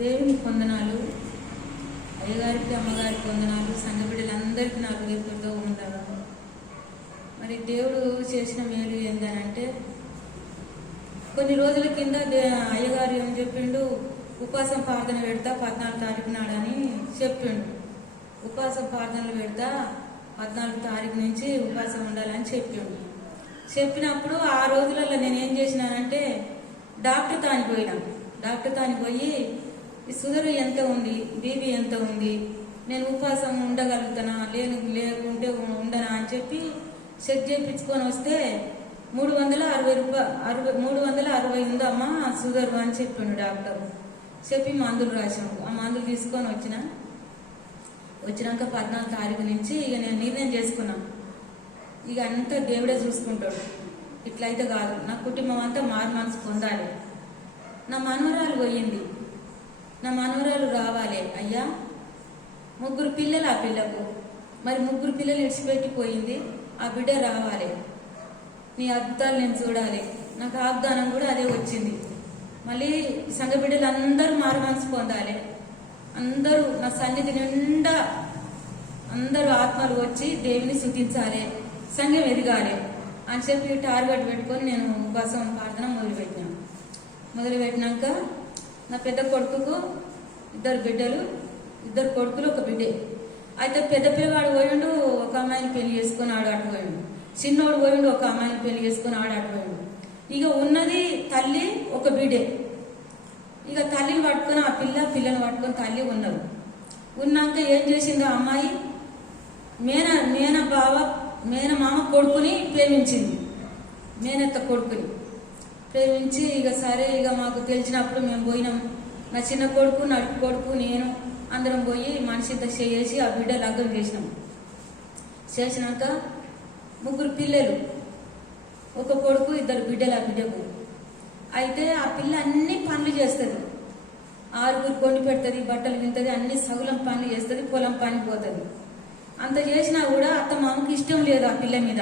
దేవుని వందనాలు, అయ్యగారికి అమ్మగారికి వందనాలు, సంఘ బిడ్డలందరికీ నాకు రేపుతో ఉండాలి. మరి దేవుడు చేసిన మేలు ఏంటంటే, కొన్ని రోజుల కింద అయ్యగారు ఏం చెప్పిండు, ఉపవాసం ప్రార్థన పెడతా 14 తారీఖు నాడని చెప్పిండు. ఉపవాసం ప్రార్థనలు పెడతా 14 తారీఖు నుంచి ఉపవాసం ఉండాలని చెప్పిండు. చెప్పినప్పుడు ఆ రోజులలో నేను ఏం చేసినానంటే, డాక్టర్ తానికి పోయి ఈ షుగర్ ఎంత ఉంది, బీపీ ఎంత ఉంది, నేను ఉపవాసం ఉండగలుగుతానా లేకుంటే ఉండనా అని చెప్పి చెక్ చేయించుకొని వస్తే 360 ఉందమ్మా షుగర్ అని చెప్పిండు డాక్టర్. చెప్పి మందులు రాసాము. ఆ మందులు తీసుకొని వచ్చినాక 14 తారీఖు నుంచి ఇక నేను నిర్ణయం చేసుకున్నాను, ఇక అంతా దేవుడే చూసుకుంటాడు, ఇట్లయితే కాదు, నా కుటుంబం అంతా మారు మనసు పొందాలి. నా మనవరాలు పోయింది, నా మనవరాలు రావాలి అయ్యా. 3 పిల్లలు ఆ పిల్లకు, మరి 3 పిల్లలు ఇడిచిపెట్టిపోయింది, ఆ బిడ్డ రావాలి, నీ అద్భుతాలు నేను చూడాలి. నాకు వాగ్దానం కూడా అదే వచ్చింది. మళ్ళీ సంఘ బిడ్డలు అందరూ మారు మనసు పొందాలి, అందరూ నా సన్నిధి నిండా అందరూ ఆత్మలు వచ్చి దేవుని స్తుతించాలి, సంఘం ఎదగాలి అని చెప్పి టార్గెట్ పెట్టుకొని నేను ఉపవాసం ప్రార్థన మొదలుపెట్టినాక నా పెద్ద కొడుకుకు 2 బిడ్డలు, 2 కొడుకులు 1 బిడ్డే. అయితే పెద్ద పిల్లవాడు పోయిండు, ఒక అమ్మాయిని పెళ్లి చేసుకుని ఆడాటు పోయిండు. చిన్నోడు పోయిండు, ఒక అమ్మాయిని పెళ్లి చేసుకుని ఆడాటు పోయిండు. ఇక ఉన్నది తల్లి 1 బిడ్డే. ఇక తల్లిని పట్టుకొని ఆ పిల్లని పట్టుకొని తల్లి ఉన్నారు. ఉన్నాక ఏం చేసింది ఆ అమ్మాయి, మేనమామ కొడుకుని ప్రేమించింది, మేనత్త కొడుకుని ప్రేమించి ఇక సరే ఇక మాకు తెలిసినప్పుడు మేము పోయినాం. నా చిన్న కొడుకు, నడుపు కొడుకు, నేను అందరం పోయి మనిషింత చేసి ఆ బిడ్డ లగ్గం చేసినాం. చేసినాక 3 పిల్లలు, 1 కొడుకు, 2 బిడ్డలు ఆ బిడ్డకు. అయితే ఆ పిల్ల అన్ని పనులు చేస్తుంది, 6 కొండి పెడుతుంది, బట్టలు వింటుంది, అన్ని సగులం పనులు చేస్తుంది, పొలం పని పోతుంది. అంత చేసినా కూడా అత్త మామకి ఇష్టం లేదు ఆ పిల్ల మీద.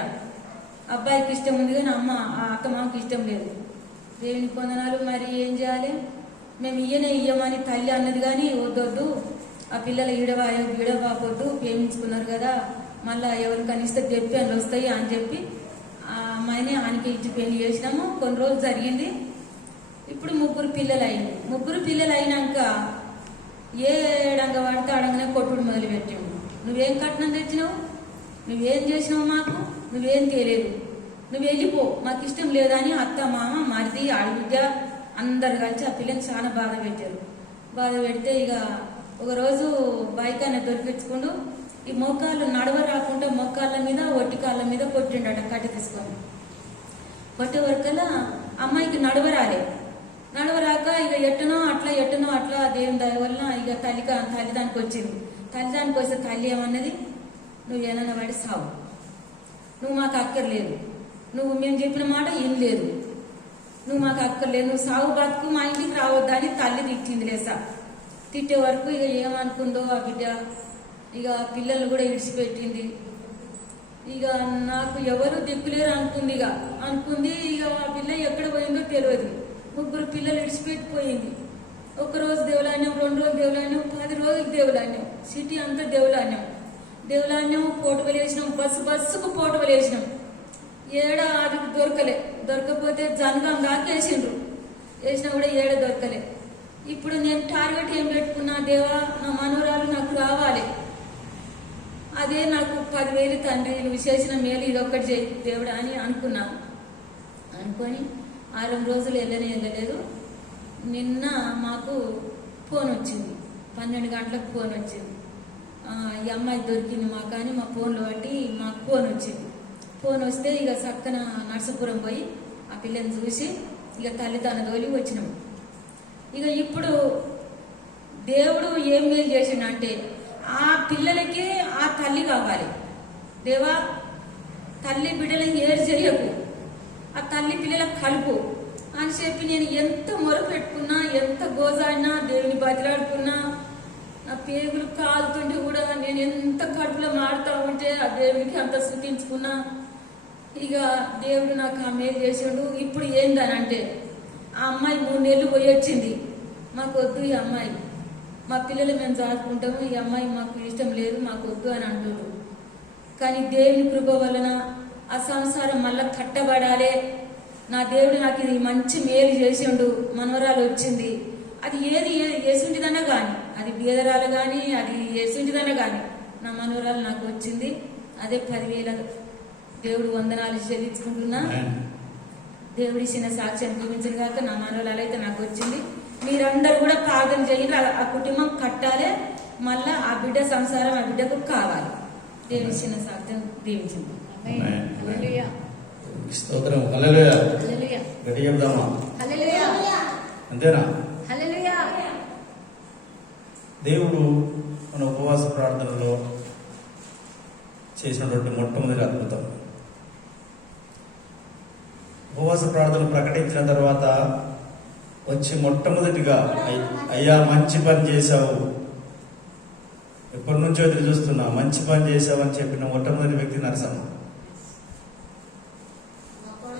అబ్బాయికి ఇష్టం ఉంది కానీ ఆ అత్త మామకి ఇష్టం లేదు. దేవుని పొందనాలు. మరి ఏం చేయాలి, మేము ఇయ్యమని తల్లి అన్నది కానీ వద్దొద్దు, ఆ పిల్లలు ఈడబాపొద్దు, ప్రేమించుకున్నారు కదా, మళ్ళా ఎవరికని ఇస్తే దెబ్బలు వస్తాయి అని చెప్పి ఆ అమ్మాయిని ఆయనకి ఇచ్చి పెళ్లి చేసినాము. కొన్ని రోజులు జరిగింది. ఇప్పుడు 3 పిల్లలు అయింది. 3 పిల్లలు అయినాక ఏడంగా పడితే అడంగానే కొట్టుడు మొదలుపెట్టాము. నువ్వేం కట్నం తెచ్చినావు, నువ్వేం చేసినావు, మాకు నువ్వేం తెలియదు, నువ్వు వెళ్ళిపో, మాకు ఇష్టం లేదా అని అత్త మామ మరిది ఆడబిడ్డ అందరు కలిసి ఆ పిల్లని చాలా బాధ పెట్టారు. బాధ పెడితే ఇక ఒకరోజు బైకాన్ని దొరికించుకుంటూ ఈ మోకాళ్ళు నడవ రాకుండా మొక్కాళ్ళ మీద ఒట్టి కాళ్ళ మీద కొట్టిండట కట్టి తీసుకొని. కొట్టే వరకల్లా అమ్మాయికి నడవరాక ఇక ఎట్టనో అట్లా దేవుని దయ వల్ల ఇక తల్లిదానికి వచ్చింది. తల్లిదానికి వస్తే తల్లి ఏమన్నది, నువ్వేనన్నా వాడి సావు, నువ్వు మాకు అక్కర్లేదు, నువ్వు మేము చెప్పిన మాట ఏం లేదు, నువ్వు మాకు అక్కర్లేదు, నువ్వు సాగు బతుకు, మా ఇంటికి రావద్దని తల్లి తిట్టింది. లేసా తిట్టే వరకు ఇక ఏమనుకుందో ఆ బిడ్డ, ఇక పిల్లలు కూడా ఇడిచిపెట్టింది. ఇక నాకు ఎవరు దిక్కులేరు అనుకుంది. ఇక ఆ పిల్ల ఎక్కడ పోయిందో తెలియదు. 3 పిల్లలు ఇడిచిపెట్టిపోయింది. 1 రోజు దేవులాన్యం, 2 రోజులు దేవులాన్యం, 10 రోజులు దేవులాన్యం, సిటీ అంతా దేవులాన్యం పోటువలు వేసినాం, బస్సుకు పోటువలు వేసినాం. అది దొరకపోతే జనగం దాకా వేసినా కూడా దొరకలే. ఇప్పుడు నేను టార్గెట్ ఏం పెట్టుకున్నా, దేవా నా మనవరాలు నాకు రావాలి, అదే నాకు 10,000 తండ్రి, నువ్వు చేసిన మేలు ఇదొక్కటి చేయి దేవుడా అని అనుకొని 6 రోజులు వెళ్ళలేదు. నిన్న మాకు ఫోన్ వచ్చింది, 12 గంటలకు ఫోన్ వచ్చింది. ఈ అమ్మాయి దొరికింది మాకు అని మా ఫోన్లో బట్టి మాకు ఫోన్ వచ్చింది. ఫోన్ వస్తే ఇక చక్కన నర్సపురం పోయి ఆ పిల్లని చూసి ఇక తల్లిదండ్రుల తోలి వచ్చినాము. ఇక ఇప్పుడు దేవుడు ఏం మేలు చేసిండంటే, ఆ పిల్లలకి ఆ తల్లి కావాలి. దేవా తల్లి బిడ్డలకి ఏడు చేయకు, ఆ తల్లి పిల్లలకు కలుపు అని చెప్పి నేను ఎంత మొర పెట్టుకున్నా, ఎంత గోజాడినా, దేవుని బతిలాడుకున్నా, నా పేగులు కాలుతుంటే కూడా నేను ఎంత కడుపులో మాడుతూ ఉంటే ఆ దేవునికి అంత స్తుతించుకున్నా. ఇక దేవుడు నాకు ఆ మేలు చేసాడు. ఇప్పుడు ఏందనంటే, ఆ అమ్మాయి 3 నెలలు పోయి వచ్చింది, మాకు వద్దు ఈ అమ్మాయి, మా పిల్లలు మేము దాచుకుంటాము, ఈ అమ్మాయి మాకు ఇష్టం లేదు, మాకు వద్దు అని అంటున్నారు. కానీ దేవుని కృప వలన ఆ సంసారం మళ్ళా కట్టబడాలి. నా దేవుడు నాకు ఇది మంచి మేలు చేసిండు, మనవరాలు వచ్చింది. అది ఏది ఎసుంటిదన్నా కానీ, అది బీదరాలు కానీ, అది ఎసుంటిదన్నా కానీ, నా మనవరాలు నాకు వచ్చింది. అదే 10,000 దేవుడు వందనాలు చెల్లించుకుంటున్నా. దేవుడి చిన్న సాక్ష్యం చూపించిన కాక నా మనవరాలు అయితే నాకు వచ్చింది. మీరందరూ కూడా ప్రార్థన చేయాలి, ఆ కుటుంబం కట్టాలి, మళ్ళా ఆ బిడ్డ సంసారం ఆ బిడ్డకు కావాలి. దేవుడి చిన్న సాక్ష్యం దీవించింది. స్తోత్రం. హల్లెలూయా. గట్టి చెప్దామా? అంతేనా? దేవుడు మన ఉపవాస ప్రార్థనలో చేసినటువంటి మొట్టమొదటి అద్భుతం. ఉపవాస ప్రార్థనలు ప్రకటించిన తర్వాత వచ్చి మొట్టమొదటిగా అయ్యా మంచి పని చేశావు, ఎప్పటి నుంచో ఎదురు చూస్తున్నా, మంచి పని చేశావు అని చెప్పిన మొట్టమొదటి వ్యక్తి నరసమ్మ.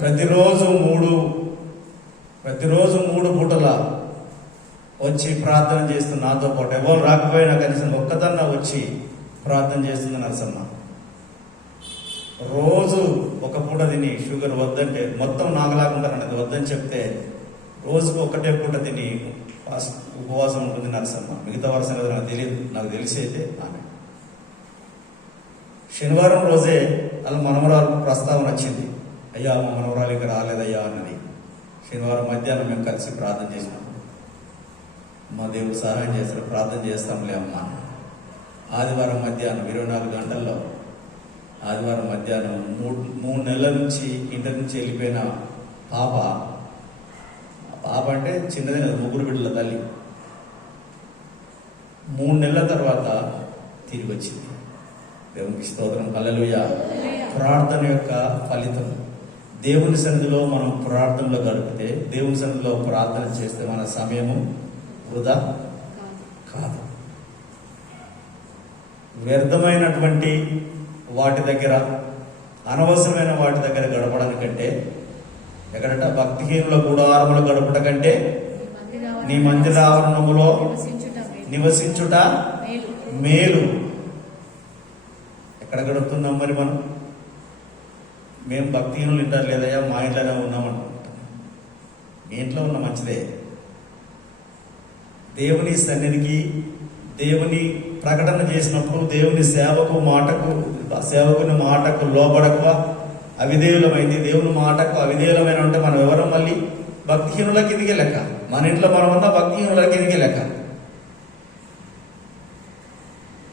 ప్రతిరోజు మూడు పూటల వచ్చి ప్రార్థన చేస్తున్న నాతో పాటు, ఎవరు రాకపోయినా కనీసం ఒక్కదన్నా వచ్చి ప్రార్థన చేస్తుంది నరసమ్మ. రోజు ఒక పూట తిని, షుగర్ వద్దంటే మొత్తం నాగలాగుంటారన్నది వద్దని చెప్తే రోజుకు ఒకటే పూట తిని ఉపవాసం ఉంటుంది నరసమ్మ. మిగతా వారి సంగతి నాకు తెలియదు, నాకు తెలిసేదే ఆమె. శనివారం రోజే వాళ్ళ మనవరాలు ప్రస్తావన వచ్చింది, అయ్యా మా మనవరాలు ఇక్కడ రాలేదయ్యా అన్నది. శనివారం మధ్యాహ్నం మేము కలిసి ప్రార్థన చేసినాం. మా దేవుడు సహాయం చేస్తారు, ప్రార్థన చేస్తాంలే అమ్మా. ఆదివారం మధ్యాహ్నం 24 గంటల్లో, ఆదివారం మధ్యాహ్నం 3 నెలల నుంచి ఇంటి నుంచి వెళ్ళిపోయిన పాప అంటే చిన్నదే కదా, 3 బిడ్డల తల్లి, 3 నెలల తర్వాత తిరిగి వచ్చింది. దేవునికి స్తోత్రం. హల్లెలూయా. ప్రార్థన యొక్క ఫలితం. దేవుని సన్నిధిలో మనం ప్రార్థనలో గడిపితే, దేవుని సన్నిధిలో ప్రార్థన చేస్తే మన సమయము వృధా కాదు. వ్యర్థమైనటువంటి వాటి దగ్గర, అనవసరమైన వాటి దగ్గర గడపడానికి కంటే, ఎక్కడట భక్తిహీనుల గుడారములు గడపట కంటే నీ మందిర ఆవరణములో నివసించుట మేలు. ఎక్కడ గడుపుతున్నాం మరి మనం? మేము భక్తిహీనులు ఇంటారు లేదయ్యా, మా ఇంట్లోనే ఉన్నామనుకుంటాం. మీ ఇంట్లో ఉన్న మంచిదే. దేవుని సన్నిధికి, దేవుని ప్రకటన చేసినప్పుడు దేవుని సేవకుని మాటకు లోబడక అవిధేయులమైంది. దేవుని మాటకు అవిధేయులమైన అంటే మనం ఎవరో మళ్ళీ భక్తిహీనుల కిందికే లెక్క. మన ఇంట్లో మనం ఉన్న భక్తిహీనుల కిందికే లెక్క.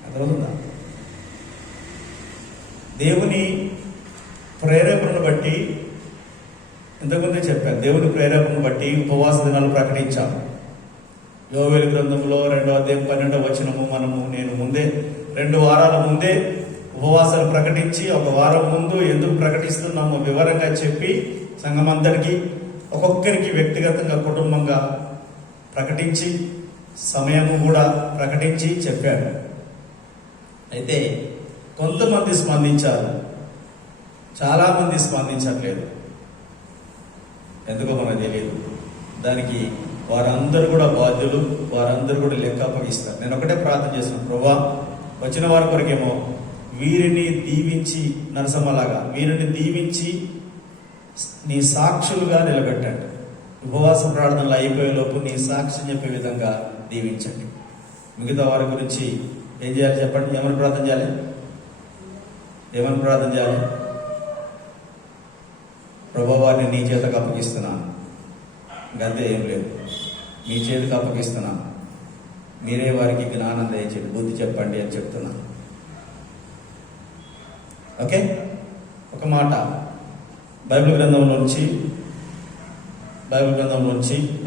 అర్థమవుతుందా? దేవుని ప్రేరేపణను బట్టి, ఇంతకుముందే చెప్పాను, దేవుని ప్రేరేపణను బట్టి ఉపవాస దినాలు ప్రకటించాము. యోవేలు గ్రంథంలో 2వ అధ్యాయం 12వ వచనము నేను ముందే 2 వారాల ముందే ఉపవాసాలు ప్రకటించి, 1 వారం ముందు ఎందుకు ప్రకటిస్తున్నామో వివరంగా చెప్పి సంఘమందరికీ ఒక్కొక్కరికి వ్యక్తిగతంగా కుటుంబంగా ప్రకటించి సమయము కూడా ప్రకటించి చెప్పాడు. అయితే కొంతమంది స్పందించారు, చాలామంది స్పందించట్లేదు. ఎందుకో మనకు తెలియదు. దానికి వారందరూ కూడా బాధ్యులు, వారందరూ కూడా లెక్క అప్పగిస్తారు. నేను ఒకటే ప్రార్థన చేస్తున్నాను, ప్రభువా వచ్చిన వారి కొరకేమో వీరిని దీవించి, నరసమ్మలాగా వీరిని దీవించి నీ సాక్షులుగా నిలబెట్టండి. ఉపవాస ప్రార్థనలు అయిపోయేలోపు నీ సాక్ష్యం చెప్పే విధంగా దీవించండి. మిగతా వారి గురించి ఏం చేయాలి చెప్పండి? ఏమని ప్రార్థన చేయాలి? ప్రభువా వారిని నీ చేతకు అప్పగిస్తున్నాను, గంతే, ఏం లేదు, మీ చేతికి అప్పగిస్తున్నాను, మీరే వారికి జ్ఞానం దయచేయండి, బుద్ధి చెప్పండి అని చెప్తున్నాను. ఓకే, ఒక మాట బైబిల్ గ్రంథంలోంచి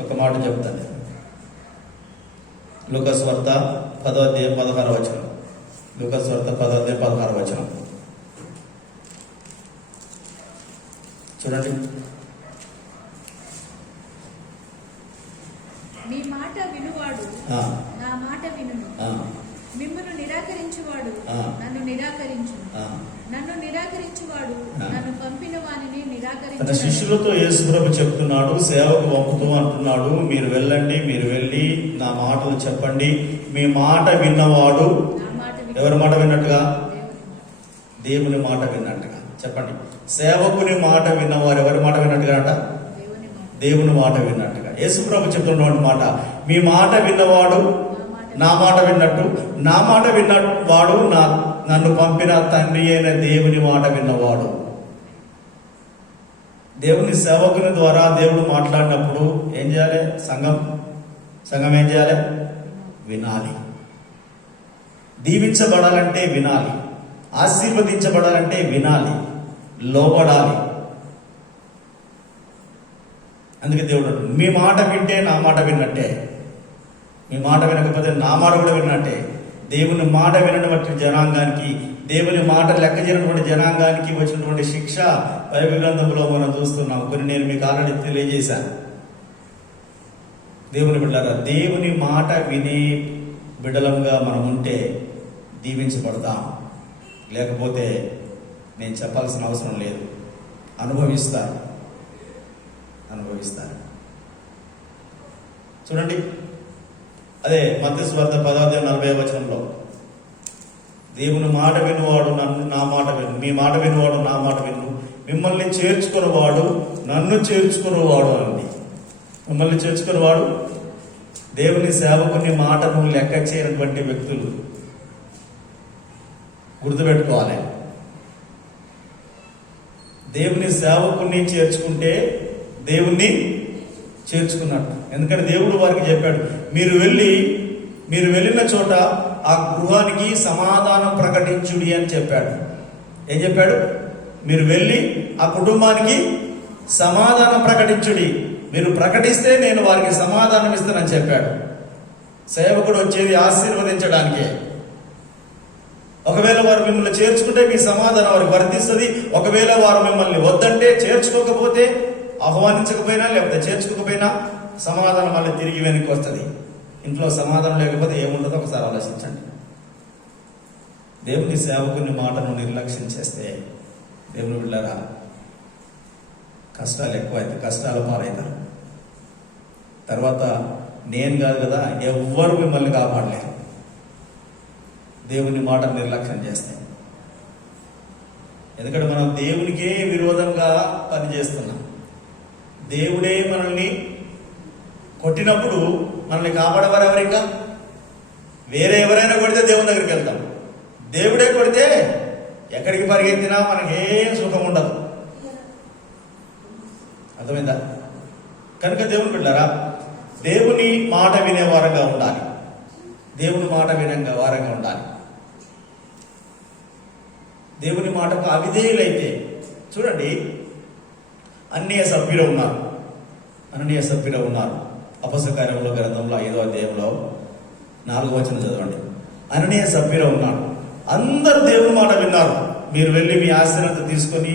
ఒక మాట చెప్తాను. లూకాసు వార్త 10వ అధ్యాయం 16వ వచనం. లూకాసు వార్త 10వ అధ్యాయం 16వ వచనం చూడండి. మీ మాట వినువాడు నా మాట వినును, మిమ్మును నిరాకరించువాడు నన్ను నిరాకరించు, నన్ను నిరాకరించువాడు నన్ను పంపిన వానిని నిరాకరించు. తన శిష్యులతో యేసు ప్రభు చెప్తున్నాడు, సేవకు పంపుతూ అంటున్నాడు, మీరు వెళ్ళండి, మీరు వెళ్ళి నా మాటలు చెప్పండి. మీ మాట విన్నవాడు నా మాట విను. ఎవరి మాట విన్నట్టుగా? దేవుని మాట. దేవుని మాట విన్నట్టుగా. చెప్పండి. సేవకుని మాట విన్నవారు ఎవరి మాట విన్నట్టుగా అంట? దేవుని మాట. దేవుని మాట విన్నట్టుగా. యేసుప్రభు చెప్తున్నటువంటి మాట, మీ మాట విన్నవాడు నా మాట విన్నట్టు, నా మాట విన్నవాడు నన్ను పంపిన తండ్రి అయిన దేవుని మాట విన్నవాడు. దేవుని సేవకుని ద్వారా దేవుడు మాట్లాడినప్పుడు ఏం చేయాలి? సంఘం ఏం చేయాలి? వినాలి. దీవించబడాలంటే వినాలి, ఆశీర్వదించబడాలంటే వినాలి, లోబడాలి. అందుకే దేవుడు మీ మాట వింటే నా మాట విన్నట్టే, మీ మాట వినకపోతే నా మాట కూడా విన్నట్టే. దేవుని మాట వినటువంటి జనాంగానికి, దేవుని మాట లెక్క చేయనటువంటి జనాంగానికి వచ్చినటువంటి శిక్ష బైబిల్ గ్రంథంలో మనం చూస్తున్నాం. కొన్ని నేను మీకు ఆల్రెడీ తెలియజేశాను. దేవుని బిడ్డలారా, దేవుని మాట వినే బిడ్డలంగా మనం ఉంటే దీవించబడతాం. లేకపోతే నేను చెప్పాల్సిన అవసరం లేదు, అనుభవిస్తారు. చూడండి, అదే మత్తయి సువార్త 10:40 దేవుని మాట వినువాడు నా మాట విను, మీ మాట వినువాడు నా మాట విను, మిమ్మల్ని చేర్చుకున్నవాడు నన్ను చేర్చుకున్నవాడు అండి. మిమ్మల్ని చేర్చుకున్నవాడు దేవుని సేవకుని మాటను లెక్క చేయనటువంటి వ్యక్తులు. గుర్తుపెట్టుకోవాలి. దేవుని సేవకుని చేర్చుకుంటే దేవుణ్ణి చేర్చుకున్నట్టు. ఎందుకంటే దేవుడు వారికి చెప్పాడు, మీరు వెళ్ళిన చోట ఆ గృహానికి సమాధానం ప్రకటించుడి అని చెప్పాడు. ఏం చెప్పాడు? మీరు వెళ్ళి ఆ కుటుంబానికి సమాధానం ప్రకటించుడి. మీరు ప్రకటిస్తే నేను వారికి సమాధానం ఇస్తానని చెప్పాడు. సేవకుడు వచ్చేది ఆశీర్వదించడానికే. ఒకవేళ వారు మిమ్మల్ని చేర్చుకుంటే మీ సమాధానం వారికి వర్తిస్తుంది. ఒకవేళ వారు మిమ్మల్ని వద్దంటే, చేర్చుకోకపోతే, ఆహ్వానించకపోయినా లేకపోతే చేర్చుకోకపోయినా సమాధానం మళ్ళీ తిరిగి వెనక్కి వస్తుంది. ఇంట్లో సమాధానం లేకపోతే ఏముంటుందో ఒకసారి ఆలోచించండి. దేవుని సేవకుని మాటను నిర్లక్ష్యం చేస్తే దేవుని బిడ్డలారా కష్టాలు ఎక్కువైతే కష్టాల పాలవుతారు. తర్వాత నేను కాదు కదా, ఎవ్వరు మిమ్మల్ని కాపాడలేరు దేవుని మాట నిర్లక్ష్యం చేస్తే. ఎందుకంటే మనం దేవునికే విరోధంగా పనిచేస్తున్నాం. దేవుడే మనల్ని కొట్టినప్పుడు మనల్ని కాపాడేవారు ఎవరికా? వేరే ఎవరైనా కొడితే దేవుని దగ్గరికి వెళ్తాం. దేవుడే కొడితే ఎక్కడికి పరిగెత్తినా మనకేం సుఖం ఉండదు. అర్థమైందా? కనుక దేవుని బిడ్డలారా, దేవుని మాట వినే వారంగా ఉండాలి. దేవుని మాట వినే వారంగా ఉండాలి. దేవుని మాటకు అవిధేయులైతే, చూడండి, అన్య సభ్యులు ఉన్నారు. అపొస్తలుల కార్యముల గ్రంథంలో 5వ అధ్యాయంలో 4వ వచనం చదవండి. అననీయ సభ్యులు ఉన్నారు. అందరూ దేవుని మాట విన్నారు. మీరు వెళ్ళి మీ ఆస్తినంతా తీసుకొని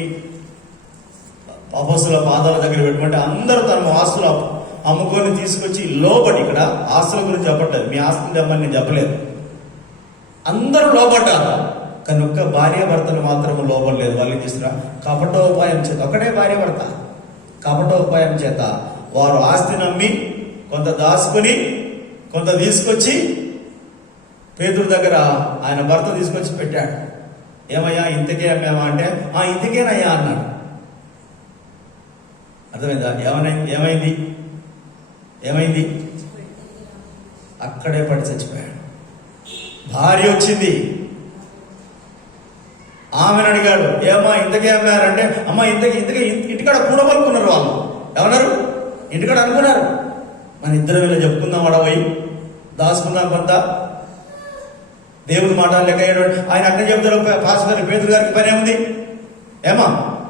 అపొస్తలుల పాదాల దగ్గర పెట్టుకుంటే అందరూ తమ ఆస్తులు అమ్ముకొని తీసుకొచ్చి లోబడి, ఇక్కడ ఆస్తుల గురించి చెప్పట్లేదు, మీ ఆస్తులు తెమ్మని నేను చెప్పలేదు, అందరూ లోబడ్డారు. కానీ ఒక్క భార్యాభర్తలు మాత్రం లోబడలేదు. వాళ్ళు ఏం చేస్తున్నా? కపటోపాయం చేత, ఒకటే భార్యాభర్త, కపటోపాయం చేత వారు ఆస్తి నమ్మి కొంత దాచుకొని కొంత తీసుకొచ్చి పేతురు దగ్గర ఆయన భర్త తీసుకొచ్చి పెట్టాడు. ఏమయ్యా ఇంతకే అమ్మేమా అంటే, ఇంతకేనయ్యా అన్నాడు. అర్థమైందా? ఏమైంది? అక్కడే పడి చచ్చిపోయాడు. భార్య వచ్చింది, ఆమెను అడిగాడు, ఏమా ఇంతకే అమ్మారంటే, అమ్మ ఇంతకే ఇంటికాడ కూడబలుకున్నారు. వాళ్ళు ఏమన్నారు? ఇంటికాడ అనుకున్నారు, మన ఇద్దరు వీళ్ళు చెప్పుకుందాం, అడవయి దాచుకుందాం కొంత, దేవుని మాట లెక్క. ఆయన అట్లా చెప్తారు, పాస్ గారి పేతురు గారికి పనే ఉంది, ఏమా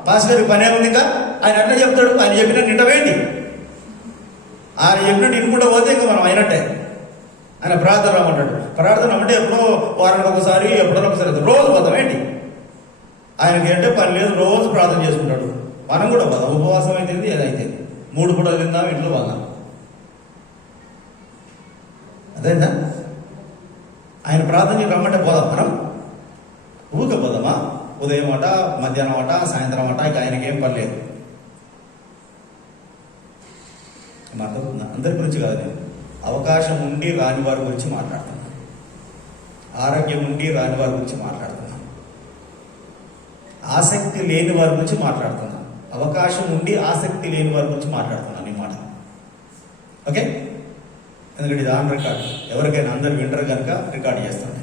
పాస్ గారికి పనే ఉంది, ఇంకా ఆయన అట్లా చెప్తాడు. ఆయన చెప్పినట్టు నింటవేంటి? ఆయన చెప్పినట్టు ఇనుకుంటూ పోతే ఇంకా మనం అయినట్టే. ఆయన ప్రార్థన రమ్మంటాడు. ప్రార్థన అంటే ఎప్పుడో వారానికి ఒకసారి, ఎప్పుడో ఒకసారి, రోజు పోతాం ఏంటి? ఆయనకి అంటే పని లేదు, రోజు ప్రార్థన చేసుకుంటాడు. మనం కూడా పోదాం, ఉపవాసం అయితే ఏదైతే 3 పూటలు తిందాం, ఇంట్లో పోదాం. అదేందా? ఆయన ప్రార్థన చేసి రమ్మంటే పోదాం. మనం ఊరికే పోదామా? ఉదయం అట, మధ్యాహ్నం అట, సాయంత్రం అట, ఇక ఆయనకేం పని లేదు. అందరి గురించి కాదు నేను, అవకాశం ఉండి రాని వారి గురించి మాట్లాడుతున్నాను. ఆరోగ్యం ఉండి రాని వారి గురించి మాట్లాడుతున్నాను. ఆసక్తి లేని వారి గురించి మాట్లాడుతున్నాను. అవకాశం ఉండి ఆసక్తి లేని వారి గురించి మాట్లాడుతున్నాను ఈ మాట. ఓకే, ఎందుకంటే ఇది ఆన్ రికార్డ్, ఎవరికైనా అందరు వింటారు కనుక రికార్డ్ చేస్తాను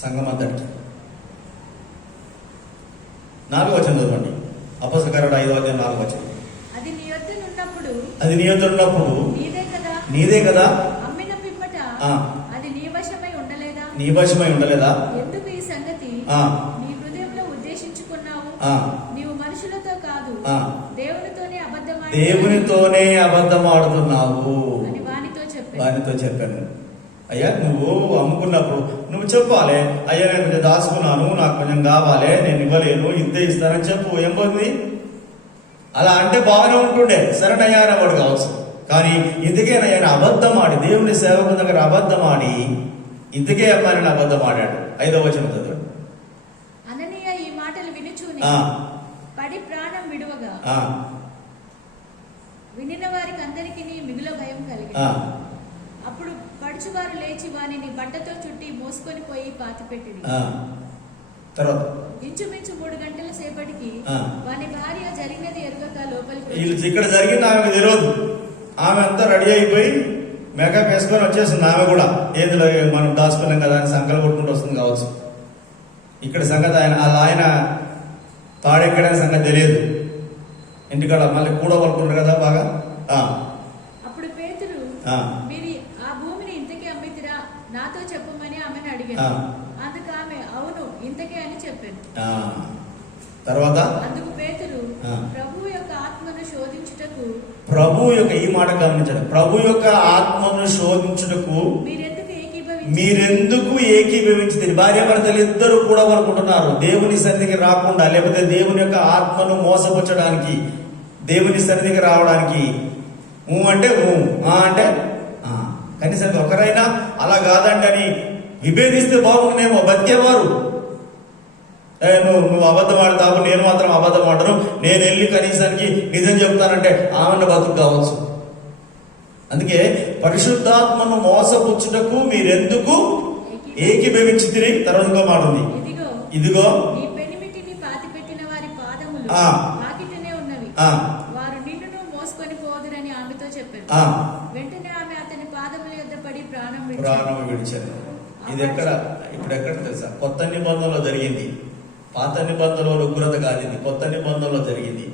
సంఘం అంతటికి. 4వ వచనం చదవండి. అపోస్తలుల 5:4. అది నీ యొద్ద ఉన్నప్పుడు అది నీ యొద్ద ఉన్నప్పుడు నీదే కదా, అమ్మిన పిమ్మట ఆ, అది నీ వశమై ఉండలేదా? నీ వశమై ఉండలేదా? ఎందుకు ఈ సంగతి ఆ, నీ హృదయంలో ఉద్దేశించుకున్నావు? ఆ, నీవు మనుషులతో కాదు, ఆ, దేవునితోనే అబద్ధమాడి దేవునితోనే అబద్ధం ఆడుతున్నావు అని చెప్పాను. వానితో చెప్పాను. అయ్యా, నువ్వు అమ్ముకున్నప్పుడు నువ్వు చెప్పాలి, అయ్యా నేను కొంచెం దాచుకున్నాను, నాకు కొంచెం కావాలి, నేను ఇవ్వలేను, ఇంతే ఇస్తానని చెప్పు. ఏం పోతుంది? అలా అంటే బాగానే ఉంటుండే, సరేనయ్యా వాడు కావచ్చు. కానీ ఇంతకేనయ్యా అబద్ధం ఆడి, దేవుని సేవకు దగ్గర అబద్ధం ఆడి, ఇంతకే అమ్మాయిని అబద్ధం ఆడాడు. 5వ వచనం చదవండి. అననీయ ఈ మాటలు వినుచూని పడి ప్రాణం విడువగా వినిన వారికి అందరికీ మిగుల భయం కలిగింది. అప్పుడు పడుచువారు లేచి వానిని బట్టతో చుట్టి మోసుకొని పోయి పాతిపెట్టిరి. తర్వాత ఇంచుమించు 3 గంటల సేపటికి వాని భార్య జరిగినది ఎరుగక లోపలికి వీళ్ళు ఇక్కడ జరిగింది ఆమెకు తెలియదు. ఆమె అంతా రెడీ అయిపోయి మేకప్ వేసుకొని వచ్చేస్తుంది. ఆమె కూడా ఏదిలో మనం దాచుకున్నాం కదా అని సంకలు కొట్టుకుంటూ వస్తుంది కావచ్చు. ఇక్కడ సంగతి ఆయన తాడెక్కడైన సంగతి తెలియదు. ఇంటికాడ మళ్ళీ కూడా పడుకుంటారు కదా బాగా. అప్పుడు పేతురు, మీరు ఆ భూమిని ఇంతకే అమ్మితిరా, నాతో చెప్పమని ఆమెను అడిగాను. అందుకు ఆమె అవును ఇంతకే అని చెప్పాను. తర్వాత అందుకు పేతురు, ప్రభు యొక్క ఆత్మను శోధించుటకు, ప్రభు యొక్క ఈ మాట గమనించండి, ప్రభు యొక్క ఆత్మను శోధించుటకు మీరెందుకు ఏకీభవించింది? భార్య భర్తలు ఇద్దరు కూడా అనుకుంటున్నారు దేవుని సన్నిధికి రాకుండా, లేకపోతే దేవుని యొక్క ఆత్మను మోసపుచ్చడానికి, దేవుని సన్నిధికి రావడానికి. అంటే అంటే కనీసం ఒకరైనా అలా కాదండి అని విభేదిస్తే బాగుండేమో, బతికేవారు. నువ్వు అబద్ధం ఆడతావు, నేను మాత్రం అబద్ధం ఆడను, నేను వెళ్ళి కనీసానికి నిజం చెప్తానంటే ఆమెను బతుకు కావచ్చు. అందుకే పరిశుద్ధాత్మను మోసపుచ్చుటకు మీరెందుకు ఏకీభవించితిరి. తర్వాత ఇంకో మాట ఉంది, ఇదిగో నీ పెనిమిటిని పాతిపెట్టిన వారి పాదములు వాకిటనే ఉన్నవి, వారు నిన్నును మోసుకొని పోదురని ఆమెతో చెప్పారు. వెంటనే ఆమె అతని పాదముల యొద్ద పడి ప్రాణం విడిచారు. ఇది ఇప్పుడు ఎక్కడ తెలుసా? కొత్త నిబంధనలో జరిగింది. పాత నిబంధనలో ఉగ్రత కాదు, ఇది కొత్త నిబంధనలో జరిగింది.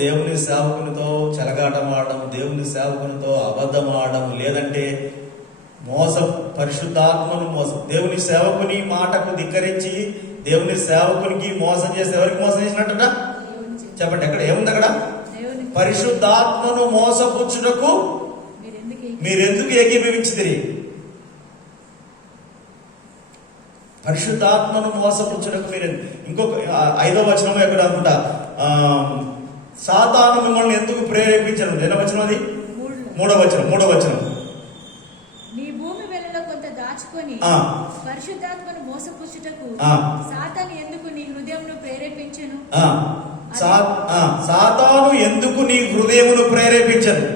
దేవుని సేవకునితో చెలగాటం ఆడడం, దేవుని సేవకునితో అబద్ధం ఆడడం, లేదంటే మోసం, పరిశుద్ధాత్మను మోసం. దేవుని సేవకుని మాటకు ధిక్కరించి దేవుని సేవకునికి మోసం చేస్తే ఎవరికి మోసం చేసినట్ట చెప్పండి? ఎక్కడ ఏముంది? అక్కడ పరిశుద్ధాత్మను మోసపుచ్చుటకు మీరెందుకు ఏకీభవించితిరి? పరిశుద్ధాత్మను మోసపుచ్చుటకు మీరు. ఇంకొక 5వ వచనం ఎక్కడ అనుకుంటా, సాతాను మిమ్మల్ని ఎందుకు ప్రేరేపించను? ఎన్న వచనం అది? 3వ వచనం. నీ భూమి వెలలో కొంత దాచుకొని పరిశుద్ధాత్మను మోసపుచ్చుటకు సాతాను ఎందుకు నీ హృదయమును ప్రేరేపించను? సాతాను ఎందుకు నీ హృదయమును ప్రేరేపించను?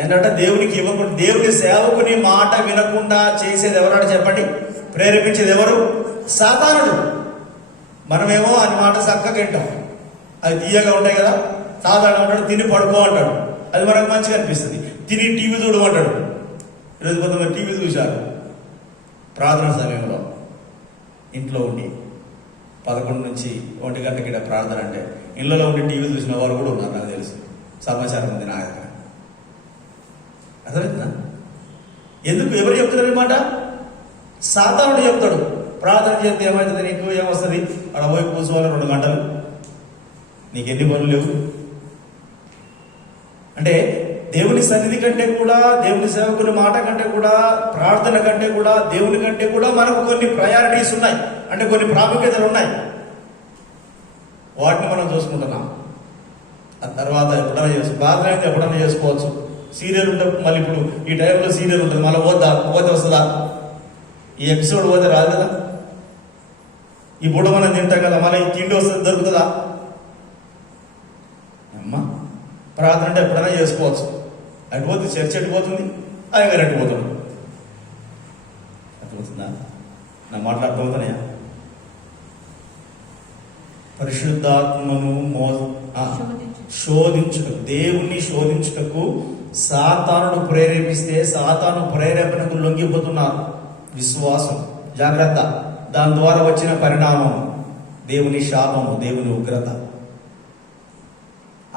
ఏంటంటే దేవునికి ఇవ్వకుండా, దేవుని సేవకుని మాట వినకుండా చేసేది ఎవరంటే చెప్పండి? ప్రేరేపించేది ఎవరు? సాతానుడు. మనమేమో అని మాట చక్కగా వింటాం, అది తీయగా ఉంటాయి కదా. సాధారణ అంటాడు తిని పడుకో అంటాడు, అది మనకు మంచిగా అనిపిస్తుంది. తిని టీవీ చూడు అంటాడు. ఈరోజు కొంతమంది టీవీ చూశారు ప్రార్థన సమయంలో, ఇంట్లో ఉండి 11 నుంచి 1 గంటకి ప్రార్థన అంటే ఇళ్లలో ఉండి టీవీ చూసిన వారు కూడా ఉన్నారు, నాకు తెలుసు. సమాచారం ఉంది నా దగ్గర. అర్థమవుతుందా? ఎందుకు? ఎవరు చెప్తున్నారు మాట? సాతానుడు చెప్తాడు. ప్రార్థన చేస్తే ఏమవుతుంది, నీకు ఏమొస్తుంది? అక్కడ పోయి కూర్చోవాలి 2 గంటలు, నీకు ఎన్ని పనులు లేవు అంటే. దేవుని సన్నిధి కంటే కూడా, దేవుని సేవకుని మాట కంటే కూడా, ప్రార్థన కంటే కూడా, దేవుని కంటే కూడా మనకు కొన్ని ప్రయారిటీస్ ఉన్నాయి, అంటే కొన్ని ప్రాముఖ్యతలు ఉన్నాయి. వాటిని మనం చూసుకుంటున్నాం. ఆ తర్వాత ఎప్పుడైనా ప్రార్థన అయితే ఎప్పుడైనా చేసుకోవచ్చు. సీరియల్ ఉంటే మళ్ళీ ఇప్పుడు ఈ టైంలో సీరియల్ ఉంటుంది, మళ్ళీ పోతే వస్తుందా? ఈ ఎపిసోడ్ పోతే రాదు కదా. ఈ బుడ మనం తింటాం కదా, మళ్ళీ ఈ తిండి వస్తుంది, దొరుకుతుందా? అమ్మా ప్రార్థన అంటే ఎప్పుడైనా చేసుకోవచ్చు. అటుపోతుంది, చర్చ్ అటుపోతుంది, అయ్యగారు అటుపోతుంది. అర్థమవుతుందా? నా మాట్లాడుతున్నాయా? పరిశుద్ధాత్మను శోధించుటకు, దేవుణ్ణి శోధించుటకు సాతానుడు ప్రేరేపిస్తే సాతాను ప్రేరేపణకు లొంగిపోతున్నారు విశ్వాసం. జాగ్రత్త. దాని ద్వారా వచ్చిన పరిణామం దేవుని శాపము, దేవుని ఉగ్రత.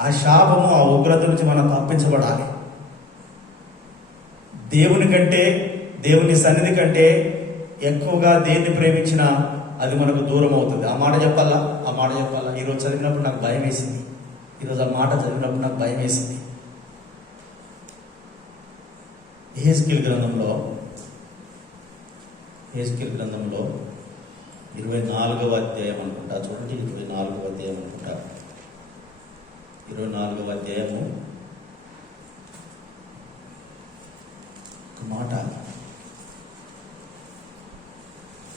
ఆ శాపము, ఆ ఉగ్రత నుంచి మనం తప్పించబడాలి. దేవుని కంటే, దేవుని సన్నిధి కంటే ఎక్కువగా దేన్ని ప్రేమించినా అది మనకు దూరం అవుతుంది. ఆ మాట చెప్పాలా? ఆ మాట చెప్పాలా? ఈరోజు చదివినప్పుడు నాకు భయం వేసింది. ఈరోజు ఆ మాట చదివినప్పుడు నాకు భయం వేసింది. యెహెజ్కేలు గ్రంథంలో 24వ అధ్యాయం అనుకుంటా. చూడండి, 24వ అధ్యాయం అనుకుంటా. 24వ అధ్యాయము ఒక మాట,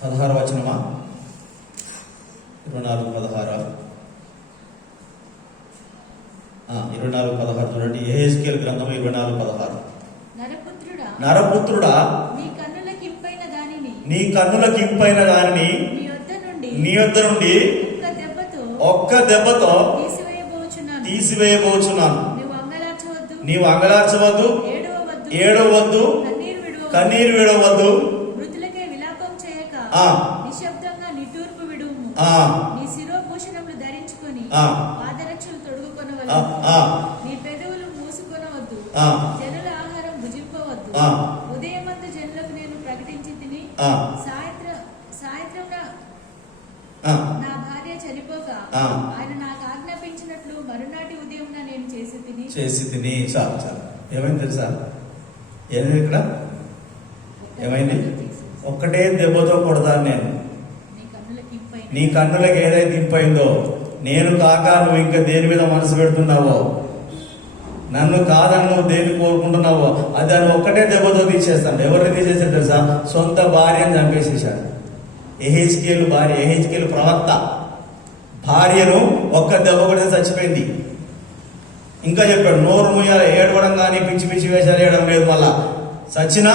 16వ వచనమా? 24:16. 24:16 చూడండి. యెహెజ్కేలు గ్రంథము 24:16. నరపుత్రుడా, నీ కన్నులకు ఇంపైన దానిని నీ యొద్ద నుండి ఒక్క దెబ్బతో తీసివేయబోచున్నాను. నీవు అంగలార్చవద్దు, ఏడవద్దు, కన్నీరు విడవద్దు, నిశ్శబ్దంగా నిట్టూర్పు విడుము. నీ శిరోభూషణములు ధరించుకొని పాదరక్షలు తొడుగుకొనవద్దు. నీ పెదవులు మూసుకొనవద్దు. జనుల ఆహారం భుజింపవద్దు. ఉదయమందు జనులకు నేను ప్రకటించి తిని సాయంత్రం నా భార్య చనిపోగా ఆయన నాకు ఆజ్ఞాపించినట్లు మరునాటి ఉదయం నేను చేసి తిని. చాలు. ఏమైంది తెలుసా? ఏమైంది ఇక్కడ? ఏమైంది? ఒక్కటే దెబ్బతో కొడతాను నేను. నీ కన్నులకు ఏదైతే ఇంపైందో, నేను కాక నువ్వు ఇంకా దేని మీద మనసు పెడుతున్నావో, నన్ను కాదని నువ్వు దేన్ని కోరుకుంటున్నావో, అది దాన్ని ఒక్కటే దెబ్బతో తీసేస్తాను. ఎవరిని తీసేసాడు తెలుసా? సొంత భార్యను చంపేసేసాడు. యెహెజ్కేలు ప్రవక్త భార్యను ఒక్క దెబ్బ కొడితే చచ్చిపోయింది. ఇంకా చెప్పాడు, నోరు ముయ్యాలి, ఏడవడం కానీ పిచ్చి పిచ్చి వేషాలు వేయడం లేదు. మళ్ళా చచ్చినా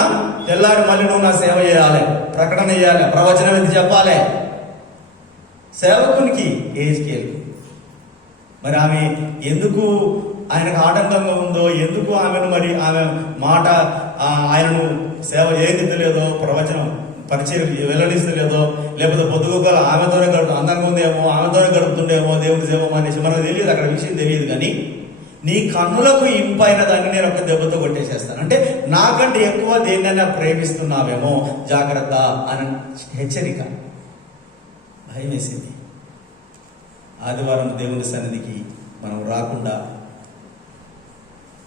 తెల్లారి మళ్ళీ నువ్వు నా సేవ చేయాలి, ప్రకటన చేయాలి, ప్రవచనం ఎందుకు చెప్పాలి. సేవకునికి యెహెజ్కేలు. మరి ఆమె ఎందుకు ఆయనకు ఆటంకంగా ఉందో, ఎందుకు ఆమెను మరి ఆమె మాట ఆయనను సేవ చేయనిద్దలేదో, ప్రవచనం పరిచయం వెల్లడిస్తలేదో, లేకపోతే పొద్దుగోగల ఆమెతోనే అందంగా ఉందేమో, ఆమెతోనే గడుపుతుండేమో దేవుని సేవ అనేసి మనకు తెలియదు, అక్కడ విషయం తెలియదు. కానీ నీ కన్నులకు ఇంపైన దాన్ని నేను ఒక దెబ్బతో కొట్టేసేస్తాను. అంటే నాకంటే ఎక్కువ దేన్నైనా ప్రేమిస్తున్నావేమో, జాగ్రత్త అని హెచ్చరిక. భయం వేసింది. ఆదివారం దేవుని సన్నిధికి మనం రాకుండా,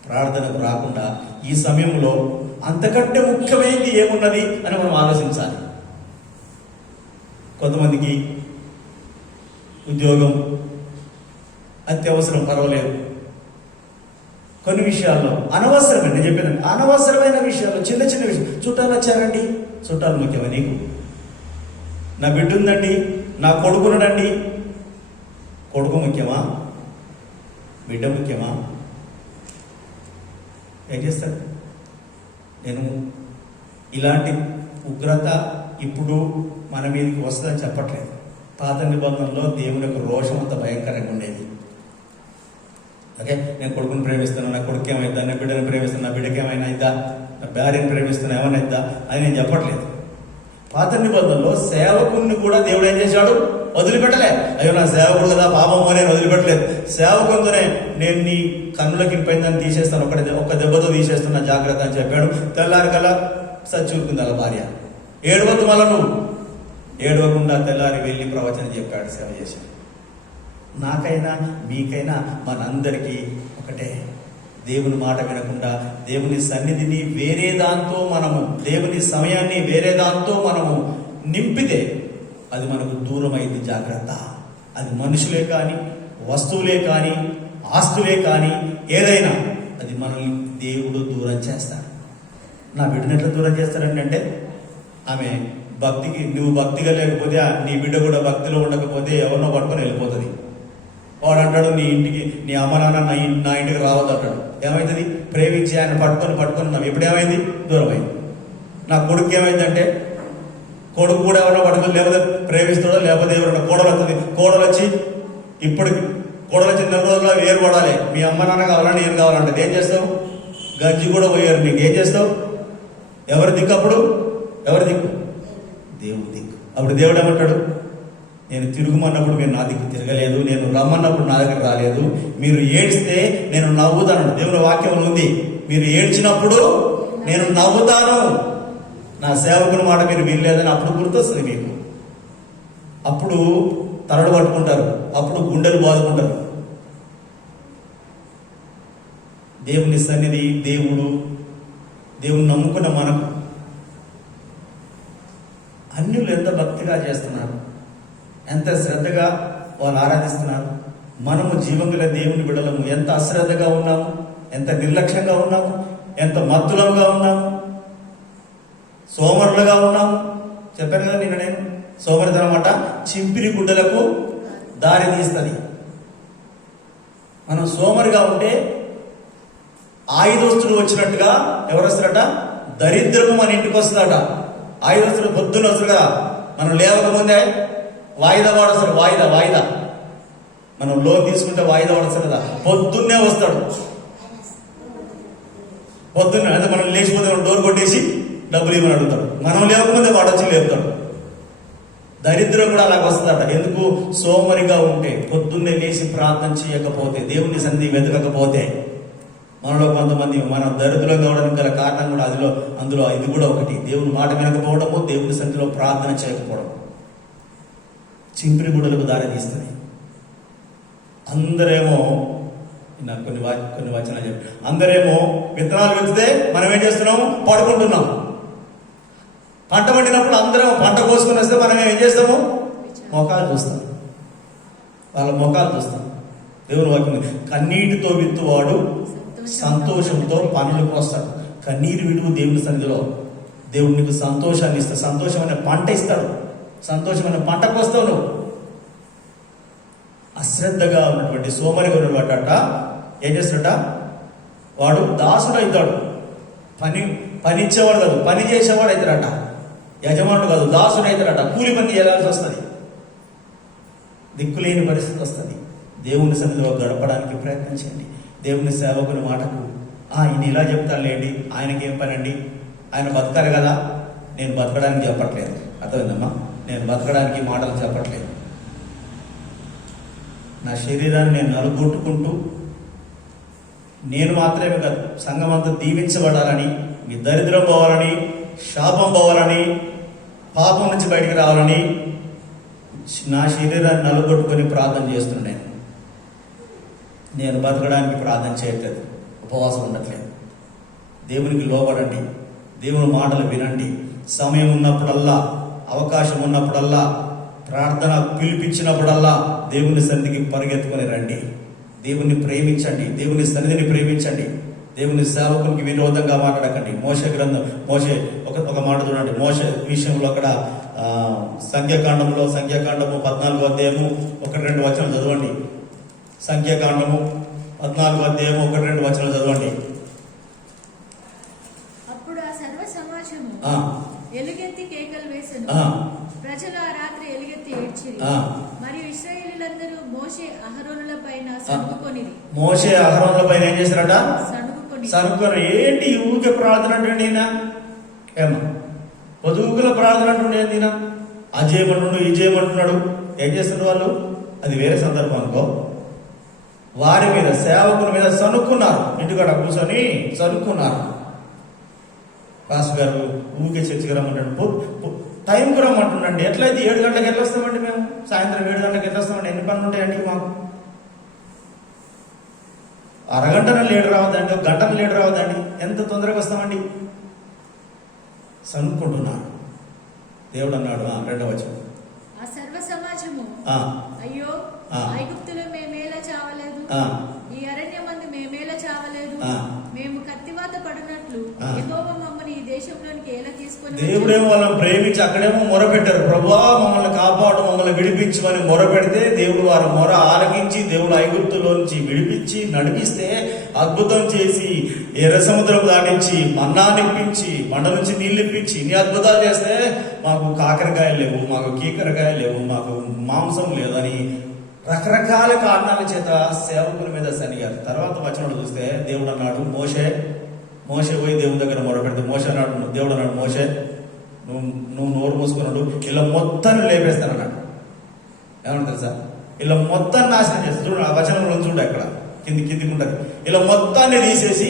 ప్రార్థనకు రాకుండా, ఈ సమయంలో అంతకంటే ముఖ్యమైనది ఏమున్నది అని మనం ఆలోచించాలి. కొంతమందికి ఉద్యోగం అత్యవసరం, పర్వాలేదు. కొన్ని విషయాల్లో అనవసరమైన, నేను చెప్పాను, అనవసరమైన విషయాల్లో, చిన్న చిన్న విషయం. చుట్టాలు వచ్చారండి, చుట్టాలు ముఖ్యమా నీకు? నా బిడ్డ ఉందండి, నా కొడుకునుడండి, కొడుకు ముఖ్యమా? బిడ్డ ముఖ్యమా? ఏం చేస్తాడు? నేను ఇలాంటి ఉగ్రత ఇప్పుడు మన మీదకి వస్తుందని చెప్పట్లేదు. పాత నిబంధనలో దేవుని యొక్క రోషం అంత భయంకరంగా ఉండేది. ఓకే, నేను కొడుకుని ప్రేమిస్తాను, నా కొడుకు ఏమైద్దా, నా బిడ్డను ప్రేమిస్తాను, నా బిడ్డకి ఏమైనా అయిద్దా, నా భార్యను ప్రేమిస్తాను, ఏమైనా అయిద్దా అని నేను చెప్పట్లేదు. పాత నిబంధనలో సేవకుని కూడా దేవుడు ఏం చేశాడు? వదిలిపెట్టలే. అయ్యో నా సేవకుడు కదా పాపము అని వదిలిపెట్టలేదు. సేవకునితోనే నేను నీ కన్నులకి ఇంపైందని తీసేస్తాను, ఒక్క దెబ్బతో తీసేస్తున్నా, జాగ్రత్త అని చెప్పాడు. తెల్లారి కల్లా సచ్చూరుకుంది అలా భార్య. ఏడవద్దు, మళ్ళా నువ్వు ఏడవకుండా తెల్లారి వెళ్ళి ప్రవచనం చెప్పాడు, సేవ చేశాడు. నాకైనా మీకైనా మనందరికీ ఒకటే, దేవుని మాట వినకుండా దేవుని సన్నిధిని వేరే దాంతో మనము, దేవుని సమయాన్ని వేరే దాంతో మనము నింపితే అది మనకు దూరం అయింది. జాగ్రత్త. అది మనుషులే కానీ, వస్తువులే కానీ, ఆస్తులే కానీ, ఏదైనా అది మనల్ని దేవుడు దూరం చేస్తాడు. నా బిడ్డను ఎట్లా దూరం చేస్తాడంటే, ఆమె భక్తికి, నువ్వు భక్తిగా లేకపోతే నీ బిడ్డ కూడా భక్తిలో ఉండకపోతే ఎవరినో పట్టుకొని వెళ్ళిపోతుంది. వాడు అంటాడు, నీ ఇంటికి నీ అమ్మ నాన్న నా ఇంటికి రావద్దు అంటాడు. ఏమవుతుంది? ప్రేమించి ఆయన పట్టుకున్నాం. ఇప్పుడు ఏమైంది? దూరం అయింది. నా కొడుకు ఏమైందంటే, కొడుకు కూడా ఎవరైనా పట్టుకుని లేకపోతే ప్రేమిస్తాడో, లేకపోతే ఎవరైనా కోడలు వస్తుంది. కోడలు వచ్చి నెల రోజుల్లో వేరు పడాలి. మీ అమ్మ నాన్న కావాలంటే ఏం కావాలంటే ఏం చేస్తావు? గంజి కూడా పోయారు. నీకు ఏం చేస్తావు? ఎవరి దిక్కు అప్పుడు? ఎవరి దిక్కు? దేవుడి దిక్కు. అప్పుడు దేవుడు ఏమంటాడు? నేను తిరుగుమన్నప్పుడు మీరు నా దిక్కు తిరగలేదు, నేను రమ్మన్నప్పుడు నా దగ్గర రాలేదు, మీరు ఏడిస్తే నేను నవ్వుతాను. దేవుని వాక్యంలో ఉంది, మీరు ఏడ్చినప్పుడు నేను నవ్వుతాను. నా సేవకుని మాట మీరు వినలేదని అప్పుడు గుర్తొస్తుంది మీకు. అప్పుడు తరడు పట్టుకుంటారు, అప్పుడు గుండెలు బాదుకుంటారు. దేవుని సన్నిధి, దేవుని నమ్ముకున్న మనకు అన్యులు ఎంత భక్తిగా చేస్తున్నారు, ఎంత శ్రద్ధగా వాళ్ళు ఆరాధిస్తున్నారు. మనము జీవంగల దేవుని బిడ్డలము ఎంత అశ్రద్ధగా ఉన్నాము, ఎంత నిర్లక్ష్యంగా ఉన్నాము, ఎంత మత్తులంగా ఉన్నాము, సోమరులుగా ఉన్నాము. చెప్పాను కదా నిన్న నేను, సోమరితనం అన్నమాట చింపిరి గుడ్డలకు దారి తీస్తుంది. మనం సోమరిగా ఉంటే ఆయుధస్తుడు వచ్చినట్టుగా ఎవరు వస్తారట? దరిద్రము మన ఇంటికి వస్తుందట. ఆయుధస్తుడు పొద్దున్న వస్తారు కదా, మనం లేవకముందే వాయిదా వాడతాడు. వాయిదా మనం లోన్ తీసుకుంటే వాయిదా వాడతాడు కదా, పొద్దున్నే వస్తాడు. పొద్దున్నే అంటే మనం లేచిపోతే డోర్ కొట్టేసి డబ్బులు ఇవ్వని అడుగుతాడు. మనం లేవకముందే వాడొచ్చి లేపుతాడు. దరిద్రం కూడా అలాగ వస్తుందట. ఎందుకు? సోమరిగా ఉంటే, పొద్దున్నే లేచి ప్రార్థన చేయకపోతే, దేవుని సన్నిధి వెతకకపోతే. మనలో కొంతమంది మనం దరిద్రం కావడానికి గల కారణం కూడా అందులో ఇది కూడా ఒకటి. దేవుని మాట వినకపోవడము, దేవుని సన్నిధిలో ప్రార్థన చేయకపోవడం చింపిరి గుడ్డలకు దారి తీస్తుంది. అందరేమో నాకు కొన్ని వచనాలు చెప్పి, అందరేమో విత్తనాలు విత్తితే మనం ఏం చేస్తున్నాము? పడుకుంటున్నాం. పంట పండినప్పుడు అందరం పంట కోసుకుని వస్తే మనం ఏం చేస్తాము? మొఖాలు చూస్తాం, వాళ్ళ మొఖాలు చూస్తాం. దేవుని వాక్యం, కన్నీటితో విత్తువాడు సంతోషంతో పనులకు వస్తాడు. కన్నీరు విడువు దేవుని సన్నిధిలో. దేవుడు నీకు సంతోషాన్ని ఇస్తాడు, సంతోషమైన పంట ఇస్తాడు, సంతోషమైన పంటకు వస్తావు నువ్వు. అశ్రద్ధగా ఉన్నటువంటి సోమరిగా ఉన్నవాడట ఏం చేస్తాడట? వాడు దాసుడు అవుతాడు. పని ఇచ్చేవాడు కాదు, పని చేసేవాడు అవుతాడట. యజమానుడు కాదు, దాసుడు అవుతాడట. కూలి పని చేయాల్సి వస్తుంది, దిక్కులేని పరిస్థితి వస్తుంది. దేవుని సన్నిధిలో గడపడానికి ప్రయత్నం చేయండి. దేవుని సేవకుని మాటకు ఈయన ఇలా చెప్తానులేండి, ఆయనకి ఏం పని అండి, ఆయన బతకాలి కదా. నేను బతకడానికి చెప్పట్లేదు, అర్థమైందమ్మా? నేను బతకడానికి మాటలు చెప్పట్లేదు. నా శరీరాన్ని నేను నలుగొట్టుకుంటూ, నేను మాత్రమే కాదు సంఘం అంతా దీవించబడాలని, మీ దరిద్రం పోవాలని, శాపం పోవాలని, పాపం నుంచి బయటికి రావాలని నా శరీరాన్ని నలుగొట్టుకొని ప్రార్థన చేస్తున్నాను. నేను బతకడానికి ప్రార్థన చేయట్లేదు, ఉపవాసం ఉండట్లేదు. దేవునికి లోబడండి, దేవుని మాటలు వినండి. సమయం ఉన్నప్పుడల్లా, అవకాశం ఉన్నప్పుడల్లా, ప్రార్థన పిలిపించినప్పుడల్లా దేవుని సన్నిధికి పరిగెత్తుకొని రండి. దేవుని ప్రేమించండి, దేవుని సన్నిధిని ప్రేమించండి. దేవుని సేవకునికి విరోధంగా మాట్లాడకండి. మోషే ఒక మాట చూడండి. మోషే విషయంలో అక్కడ సంఖ్యాకాండము 14వ అధ్యాయము 1-2 వచనాలు చదవండి. సంఖ్యాకాండము 14వ అధ్యాయము 1-2 వచనాలు చదవండి. అప్పుడు ఆ సర్వ సమాజము ఎలుగెత్తి కేకలు వేసెను. ప్రజలు ఆ రాత్రి ఎలుగెత్తి ఏడ్చిరి. మరియు ఇశ్రాయేలీయులందరూ మోషే అహరోనుల పైన సణుగుకొనిరి. మోషే అహరోనుల పైన ఏం చేశారట? సణుగుకొని. ఏంటి ఊరికే ప్రార్థన అంటే ఏమో పొదుగుల ప్రార్థన అంటుండే అజయమంటున్నాడు, ఈ చేయమంటున్నాడు. ఏం చేస్తున్నారు వాళ్ళు? అది వేరే సందర్భం అనుకో. వారి మీద, సేవకుల మీద సనుక్కున్నారు. ఇంటికాడ కూర్చొని సనుక్కున్నారు. పాస్టర్ గారు ఊరికే చర్చికి రమ్మంటాడు, టైంకి రమ్మంటుండండి. ఎట్లయితే 7 గంటలకు ఎట్లా వస్తామండి మేము? సాయంత్రం 7 గంటలకు ఎట్లా వస్తామండి? ఎన్ని పనులు ఉంటాయండి మాకు? అరగంటన లేట్ రావద్దండి, ఒక గంటన లేట్ రావద్దండి, ఎంత తొందరగా వస్తామండి? సనుక్కుంటున్నారు. దేవుడు అన్నాడు 2వ వచనం, ఆ సర్వ సమాజము అయ్యో ఐగుప్తులో మేమేలా చావలేదు, ఈ అరణ్యమందు మేమేలా చావలేదు, మేము కత్తివాత పడినట్లు యెహోవా మమ్మల్ని ఈ దేశంలోనికి ఎలా తీసుకొని. దేవుడేమో వాళ్ళని ప్రేమించి అక్కడేమో మొరపెట్టారు. ప్రభువా మమ్మల్ని కాపాడు, మమ్మల్ని విడిపించమని మొరపెడితే దేవుడు వారి మొర ఆలకించి దేవుడు ఐగుప్తులో నుంచి విడిపించి నడిపిస్తే అద్భుతం చేసి ఎర్ర సముద్రం దాటించి మన్నానిప్పించి మండ నుంచి నీళ్ళు ఇప్పించి ఇన్ని అద్భుతాలు చేస్తే మాకు కాకరకాయలు లేవు, మాకు కీకరకాయలు లేవు, మాకు మాంసం లేదని రకరకాల కారణాల చేత సేవకుల మీద సనిగారు. తర్వాత వచ్చినప్పుడు చూస్తే దేవుడు అన్నాడు, మోషే పోయి దేవుని దగ్గర మొరపెడితే దేవుడు అన్నాడు, మోషే నువ్వు నోరు మూసుకున్నాడు, ఇలా మొత్తాన్ని లేపేస్తానన్నాడు. ఏమన్నా తెలుసా? ఇలా మొత్తాన్ని నాశనం చేస్తాడు. చూడు, ఆ వచనంలో చూడు, అక్కడ కిందికి ఉంటుంది. ఇలా మొత్తాన్ని తీసేసి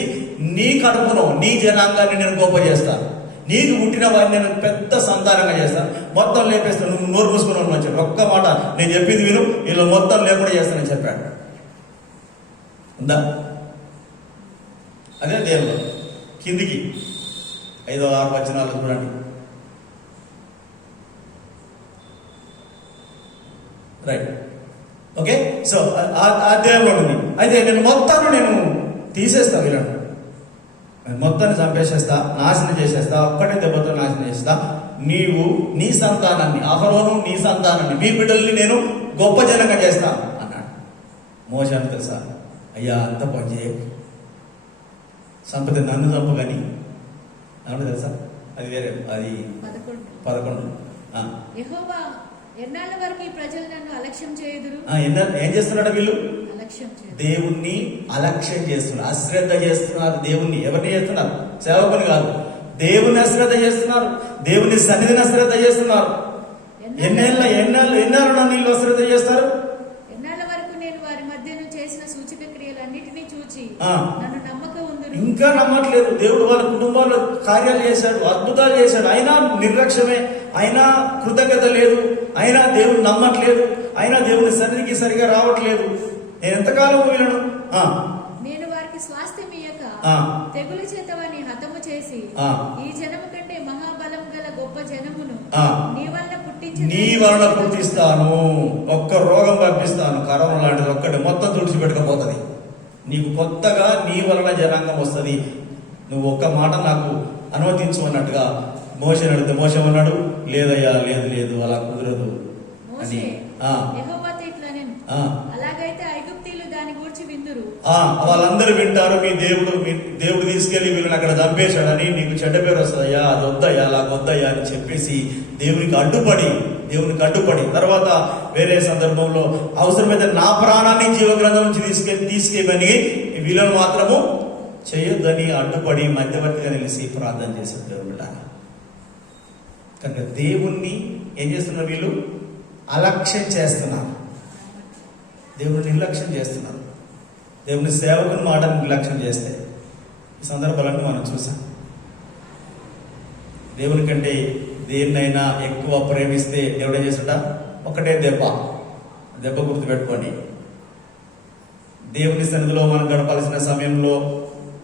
నీ కడుపును, నీ జనాంగాన్ని నేను గొప్ప చేస్తాను, నీకు పుట్టిన వారిని నేను పెద్ద సంతానంగా చేస్తాను, మొత్తం లేపేస్తాను, నువ్వు నోరు మూసుకున్నావు వచ్చాడు. ఒక్క మాట నేను చెప్పింది విను, ఇలా మొత్తం లేకుండా చేస్తానని చెప్పాడు. ఉందా? అదే దేవుడు కిందికి 5-6 వచనాలు చూడండి. Right, okay. సో ఆ దేవుడు ఉంది. అయితే నేను మొత్తాన్ని నేను తీసేస్తా, వినండి, నేను మొత్తాన్ని చంపేసేస్తా, నాశనం చేసేస్తా, ఒక్కటే దెబ్బతో నాశనం చేస్తా. నీవు నీ సంతానాన్ని, అహరోను నీ సంతానాన్ని, మీ బిడ్డల్ని నేను గొప్ప జనంగా చేస్తాను అన్నాడు. మోషే అని తెలుసా? అయ్యా అంత పని చేయ, సంపద నన్ను చంపగాని అన్నాడు తెలుసా? అది వేరే, అది 11. యెహోవా ఎన్నాళ్ళ వరకు ఈ ప్రజలు నన్ను అలక్ష్యం చేయుదురు? ఏం చేస్తున్నాడు వీళ్ళు? అలక్ష్యం చేయుదురు. దేవుణ్ణి అలక్ష్యం చేస్తున్నారు, అశ్రద్ధ చేస్తున్నారు. దేవుణ్ణి ఎవరిని చేస్తున్నారు? సేవకుని కాదు, దేవుని అశ్రద్ధ చేస్తున్నారు, దేవుని సన్నిధిని అశ్రద్ధ చేస్తున్నారు. ఎన్నాళ్ళు నన్ను వీళ్ళు అశ్రద్ధ చేస్తారు? ఎన్నాళ్ళ వరకు నేను వారి మధ్యను చేసిన సూచక క్రియలన్నిటినీ చూచి నన్ను నమ్మక ఉందురు. ఇంకా నమ్మట్లేదు. దేవుడు వాళ్ళ కుటుంబాల్లో కార్యాలు చేశాడు, అద్భుతాలు చేశాడు, అయినా నిర్లక్ష్యమే, అయినా కృతజ్ఞత లేదు, అయినా దేవుడు నమ్మట్లేదు, అయినా దేవుని సన్నిధికి సరిగా రావట్లేదు. నేను ఎంతకాలం వీళ్ళను నేను వారికి స్వాస్థ్యం ఇయ్యక తెగులు చేత వారిని హతము చేసి ఈ జనము కంటే మహాబలం గల గొప్ప జనమును నీ వలన పుట్టిస్తాను. ఒక్క రోగం పంపిస్తాను, కరోనా లాంటిది, ఒక్కటి మొత్తం తుడిచిపెట్టకపోతుంది. నీకు కొత్తగా నీ వలన జనాంగం వస్తుంది. నువ్వు ఒక్క మాట నాకు అనుమతించు అన్నట్టుగా మోషే అడిగితే మోషే అన్నాడు, లేదయ్యా, లేదు, అలా కుదరదు అని. అలాగైతే ఐగుప్తీయులు దాని గురించి విందురు. వాళ్ళందరూ వింటారు. మీ దేవుడు తీసుకెళ్లి వీళ్ళని అక్కడ చంపేశాడని నీకు చెడ్డ పేరు వస్తుందయ్యా, అది వద్దయ్యా, అలా వద్దయ్యా అని చెప్పేసి దేవునికి అడ్డుపడి తర్వాత వేరే సందర్భంలో అవసరమైతే నా ప్రాణాన్ని జీవగ్రంథం నుంచి తీసుకెళ్ళని వీళ్ళను మాత్రము చేయొద్దని అడ్డుపడి మధ్యవర్తిగా నిలిచి ప్రార్థన చేశారు దేవుడు. కనుక దేవుణ్ణి ఏం చేస్తున్నారు వీళ్ళు? అలక్ష్యం చేస్తున్నారు, దేవుని నిర్లక్ష్యం చేస్తున్నారు. దేవుని సేవకుని మాటను నిర్లక్ష్యం చేస్తే ఈ సందర్భాలన్నీ మనం చూసాం. దేవుని కంటే దేన్నైనా ఎక్కువ ప్రేమిస్తే దేవుడు ఏం చేస్తాడ? ఒకటే దెబ్బ గుర్తుపెట్టుకోండి. దేవుని సన్నిధిలో మనం గడపాల్సిన సమయంలో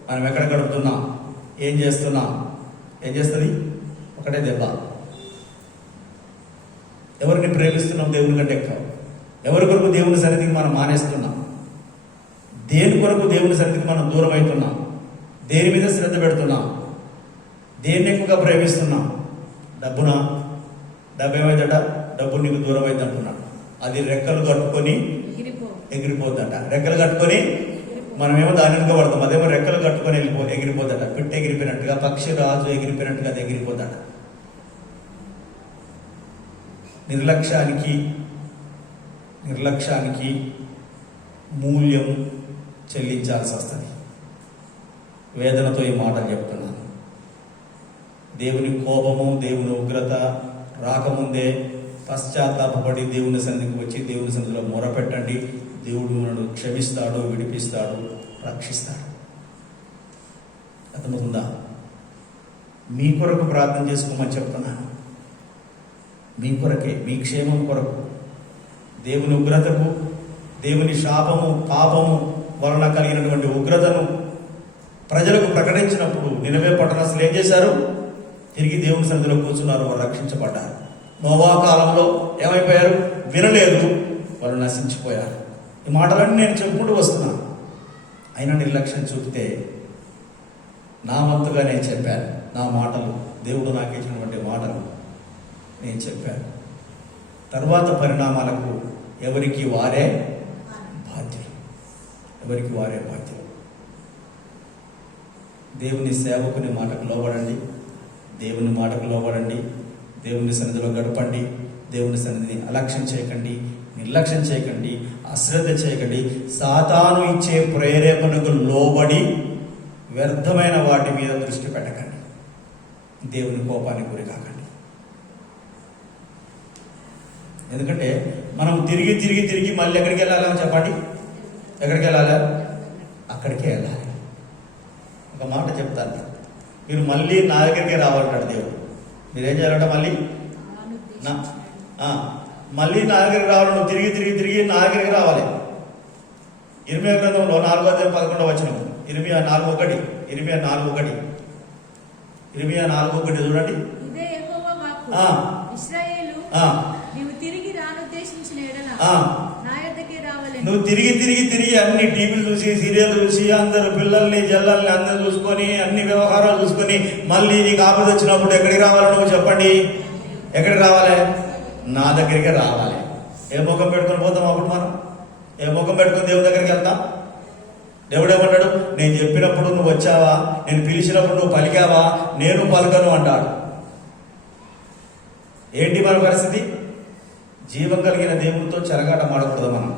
మనం ఎక్కడ గడుపుతున్నాం, ఏం చేస్తుంది? ఒకటే దెబ్బ. ఎవరిని ప్రేమిస్తున్నాం దేవుని కంటే ఎక్కువ? ఎవరి కొరకు దేవుని సన్నిధికి మనం మానేస్తున్నాం? దేని కొరకు దేవుని సన్నిధికి మనం దూరం అవుతున్నాం? దేని మీద శ్రద్ధ పెడుతున్నాం? దేన్ని ఎక్కువగా ప్రేమిస్తున్నాం? డబ్బు ఏమైందట? డబ్బు నీకు దూరం అయింది అంటున్నాడు. అది రెక్కలు కట్టుకొని ఎగిరిపోద్దట. రెక్కలు కట్టుకొని మనమేమో దాని వెనుక పడతాం, అదేమో రెక్కలు కట్టుకొని ఎగిరిపోద్దట. పిట్ట ఎగిరిపోయినట్టుగా, పక్షి రాజు ఎగిరిపోయినట్టుగా అది ఎగిరిపోద్దట. నిర్లక్ష్యానికి మూల్యం చెల్లించాల్సి వస్తుంది. వేదనతో ఈ మాటలు చెప్తున్నాను. దేవుని కోపము, దేవుని ఉగ్రత రాకముందే పశ్చాత్తాపడి దేవుని సన్నిధికి వచ్చి దేవుని సన్నిధిలో మొరపెట్టండి. దేవుడు మనను క్షమిస్తాడు, విడిపిస్తాడు, రక్షిస్తాడు. అర్థమవుతుందా? మీ కొరకు ప్రార్థన చేసుకోమని చెప్తున్నాను. మీ కొరకే, మీ క్షేమం కొరకు. దేవుని ఉగ్రతకు, దేవుని శాపము, పాపము వలన కలిగినటువంటి ఉగ్రతను ప్రజలకు ప్రకటించినప్పుడు నినవే పట్టణస్థులు ఏం చేశారు? తిరిగి దేవుని సన్నిధిలో కూర్చున్నారు, వారు రక్షించబడ్డారు. నోవా కాలంలో ఏమైపోయారు? వినలేదు, వారు నశించిపోయారు. ఈ మాటలన్నీ నేను చెప్పుకుంటూ వస్తున్నాను. అయినా నిర్లక్ష్యం చూపితే నా వంతుగా నేను చెప్పాను. నా మాటలు, దేవుడు నాకు ఇచ్చినటువంటి మాటలు నేను చెప్పాను. తర్వాత పరిణామాలకు ఎవరికి వారే బాధ్యులు. దేవుని సేవకుని మాటకు లోబడండి, దేవుని మాటకు లోబడండి, దేవుని సన్నిధిలో గడపండి. దేవుని సన్నిధిని అలక్ష్యం చేయకండి, నిర్లక్ష్యం చేయకండి, అశ్రద్ధ చేయకండి. సాతాను ఇచ్చే ప్రేరేపణకు లోబడి వ్యర్థమైన వాటి మీద దృష్టి పెట్టకండి. దేవుని కోపానికి గురి కాకండి. ఎందుకంటే మనం తిరిగి తిరిగి తిరిగి మళ్ళీ ఎక్కడికి వెళ్ళాలని చెప్పండి? ఎక్కడికి వెళ్ళాలి? అక్కడికే వెళ్ళాలి. ఒక మాట చెప్తాను, మీరు మళ్ళీ నా దగ్గరికే రావాలంటాడు దేవుడు. మీరేం చేయాలంట? మళ్ళీ నా దగ్గరికి రావాలి. నువ్వు తిరిగి తిరిగి తిరిగి నా దగ్గరికి రావాలి. ఇర్మియా గ్రంథంలో 4:11 ఇర్మియా 4:1 చూడండి. ఇదే యెహోవా వాక్కు. ఇశ్రాయేలు, నీవు తిరిగి రానుద్దేశించిన ఎడల నా యొద్దకే రావలెను. నువ్వు తిరిగి తిరిగి తిరిగి అన్ని టీవీలు చూసి, సీరియల్ చూసి, అందరు పిల్లల్ని జల్లల్ని అందరు చూసుకొని, అన్ని వ్యవహారాలు చూసుకొని, మళ్ళీ నీకు ఆపద వచ్చినప్పుడు ఎక్కడికి రావాలి? నువ్వు చెప్పండి, ఎక్కడికి రావాలి? నా దగ్గరికి రావాలి. ఏ ముఖం పెట్టుకొని పోతాం అప్పుడు మనం? ఏ ముఖం పెట్టుకొని దేవుని దగ్గరికి వెళ్తాం? దేవుడు ఏమంటాడు? నేను చెప్పినప్పుడు నువ్వు వచ్చావా, నేను పిలిచినప్పుడు నువ్వు పలికావా, నేను పలకను అంటాడు. ఏంటి మన పరిస్థితి? జీవం కలిగిన దేవునితో చెరగాట మాడకూడదు మనం.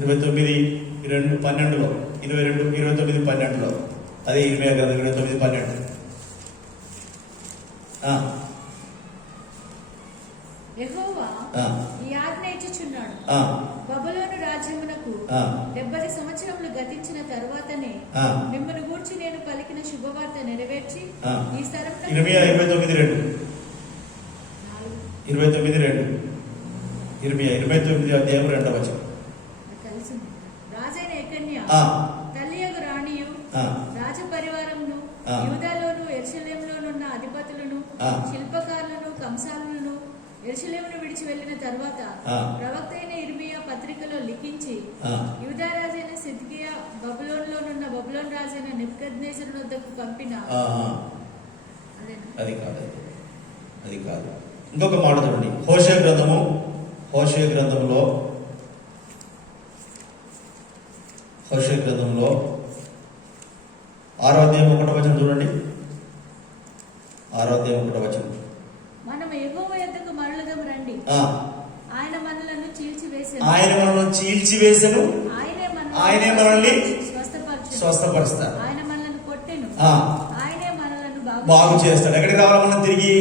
29:12 అదే ఇర్మియా గ్రంథం 29:12. యెహోవా ఈ ఆజ్ఞ ఇచ్చుచున్నాడు, బబులోను రాజ్యమునకు 70 సంవత్సరములు గతించిన తరువాతనే మిమ్మల్ని గూర్చి నేను పలికిన శుభవార్త నెరవేర్చి ఈ స్థలమున. ఇర్మియా 29:2 ఇర్మియా 29:2 కలిసింది. రాజైన యెకన్య తల్లియగు రాణియు రాజ పరివారమును యూదాలోను యెరూషలేములోనున్న అధిపతులను శిల్పకారులను కంసాలులను యెరూషలేమును విడిచి వెళ్ళిన తరువాత ప్రవక్త అయిన ఇర్మియా పత్రికలో లిఖించి యూదా రాజైన సిద్కియా బబులోనులోనున్న బబులోను రాజైన నెబుకద్నెజరు వద్దకు పంపిన. అది కాదు. ఇంకొక మాట చూడండి. హోషేయ గ్రంథంలో 6:1 చూడండి. 6:1 మనం యెహోవా యొద్దకు మరలుదాం రండి. ఆయన మనలను చీల్చివేసెను. ఆయనే మనల్ని స్వస్థపరుస్తాడు. ఆయన మనలను కొట్టెను. ఆయనే మనలను బాగు చేస్తాడు. ఎక్కడికి రావాలి మనం? తిరిగి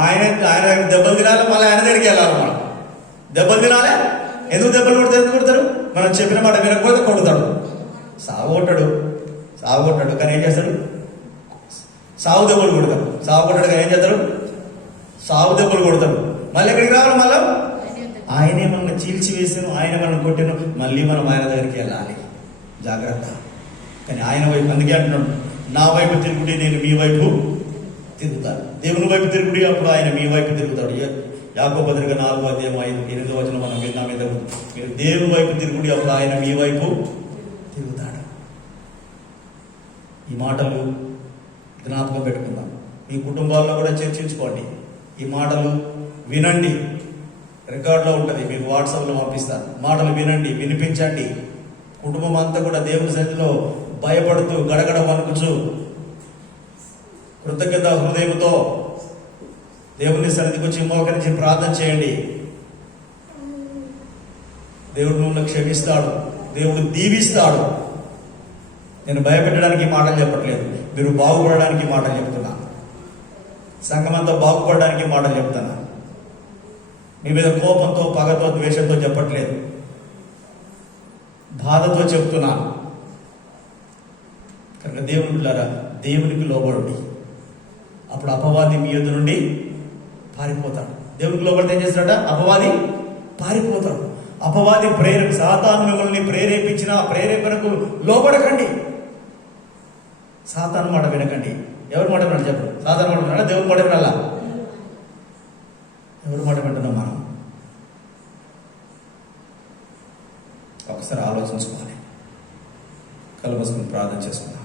ఆయన దెబ్బలు తినాలి, మళ్ళీ ఆయన దగ్గరికి వెళ్ళాలి. మనం దెబ్బలు తినాలి. ఎందుకు దెబ్బలు కొడతారు? మనం చెప్పిన మాట వినకపోతే కొడతాడు. సాగొట్టాడు కానీ ఏం చేస్తాడు? సాగు దెబ్బలు కొడతాడు. కానీ ఏం చేస్తాడు? సాగు దెబ్బలు కొడతాడు. మళ్ళీ ఎక్కడికి రావాలి? మళ్ళీ ఆయనే మనల్ని చీల్చివేసాను, ఆయన మనల్ని కొట్టాను, మళ్ళీ మనం ఆయన దగ్గరికి వెళ్ళాలి. జాగ్రత్త. కానీ ఆయన వైపు, అందుకే అంటున్నాడు, నా వైపు తిరుగుడి, నేను మీ వైపు తిరుగుతాడు. దేవుని వైపు తిరుగుడి, అప్పుడు ఆయన మీ వైపు తిరుగుతాడు. యాకోబు పత్రిక 4:5-8 మనం విన్నాం. మీరు దేవుని వైపు తిరుగుడి, అప్పుడు ఆయన మీ వైపు తిరుగుతాడు. ఈ మాటలు జ్ఞాపకం పెట్టుకుందాం. మీ కుటుంబాల్లో కూడా చర్చించుకోండి. ఈ మాటలు వినండి. రికార్డులో ఉంటుంది, మీకు వాట్సాప్లో పంపిస్తాను. మాటలు వినండి, వినిపించండి. కుటుంబం అంతా కూడా దేవుని సన్నిధిలో భయపడుతూ, గడగడ వణుకుచు, కృతజ్ఞత హృదయంతో దేవుని సన్నిధికి వచ్చి మోకరించి ప్రార్థన చేయండి. దేవుడు మిమ్మల్ని క్షమిస్తాడు, దేవుడు దీవిస్తాడు. నేను భయపెట్టడానికి మాటలు చెప్పట్లేదు, మీరు బాగుపడడానికి మాటలు చెప్తున్నా. సంఘమంతా బాగుపడడానికి మాటలు చెప్తున్నా. మీ మీద కోపంతో, పగతో, ద్వేషంతో చెప్పట్లేదు, బాధతో చెప్తున్నాను. కనుక దేవుని బిడ్డలారా, దేవునికి లోబడండి. అప్పుడు అపవాది మీ యొద్ద నుండి పారిపోతాడు. దేవునికి లోబడితే ఏం చేస్తాడట? అపవాది పారిపోతాడు. అపవాది సాతాను మిమ్మల్ని ప్రేరేపించిన ప్రేరేపణకు లోబడకండి. సాతాను మాట వినకండి. ఎవరి మాట వినాలి చెప్పండి? సాతాను మాట వినాలా, దేవుని మాట వినాలా? ఎవరి మాట వింటున్నాం మనం? ఒకసారి ఆలోచించుకోవాలి. కళ్ళు మూసుకొని ప్రార్థన చేసుకుందాం.